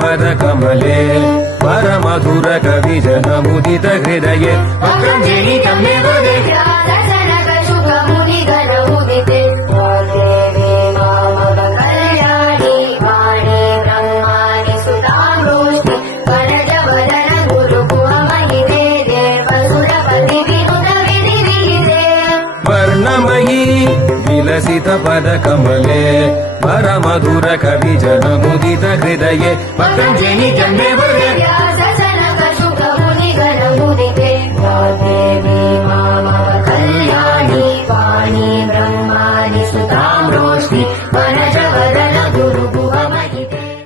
पद कमले परमधुर कविजन मुदित हृदये वक्रञ्जनितं वदे विलसित पद कमले परमधुर कविजन मुदित हृदये वक्रञ्जनितं वदे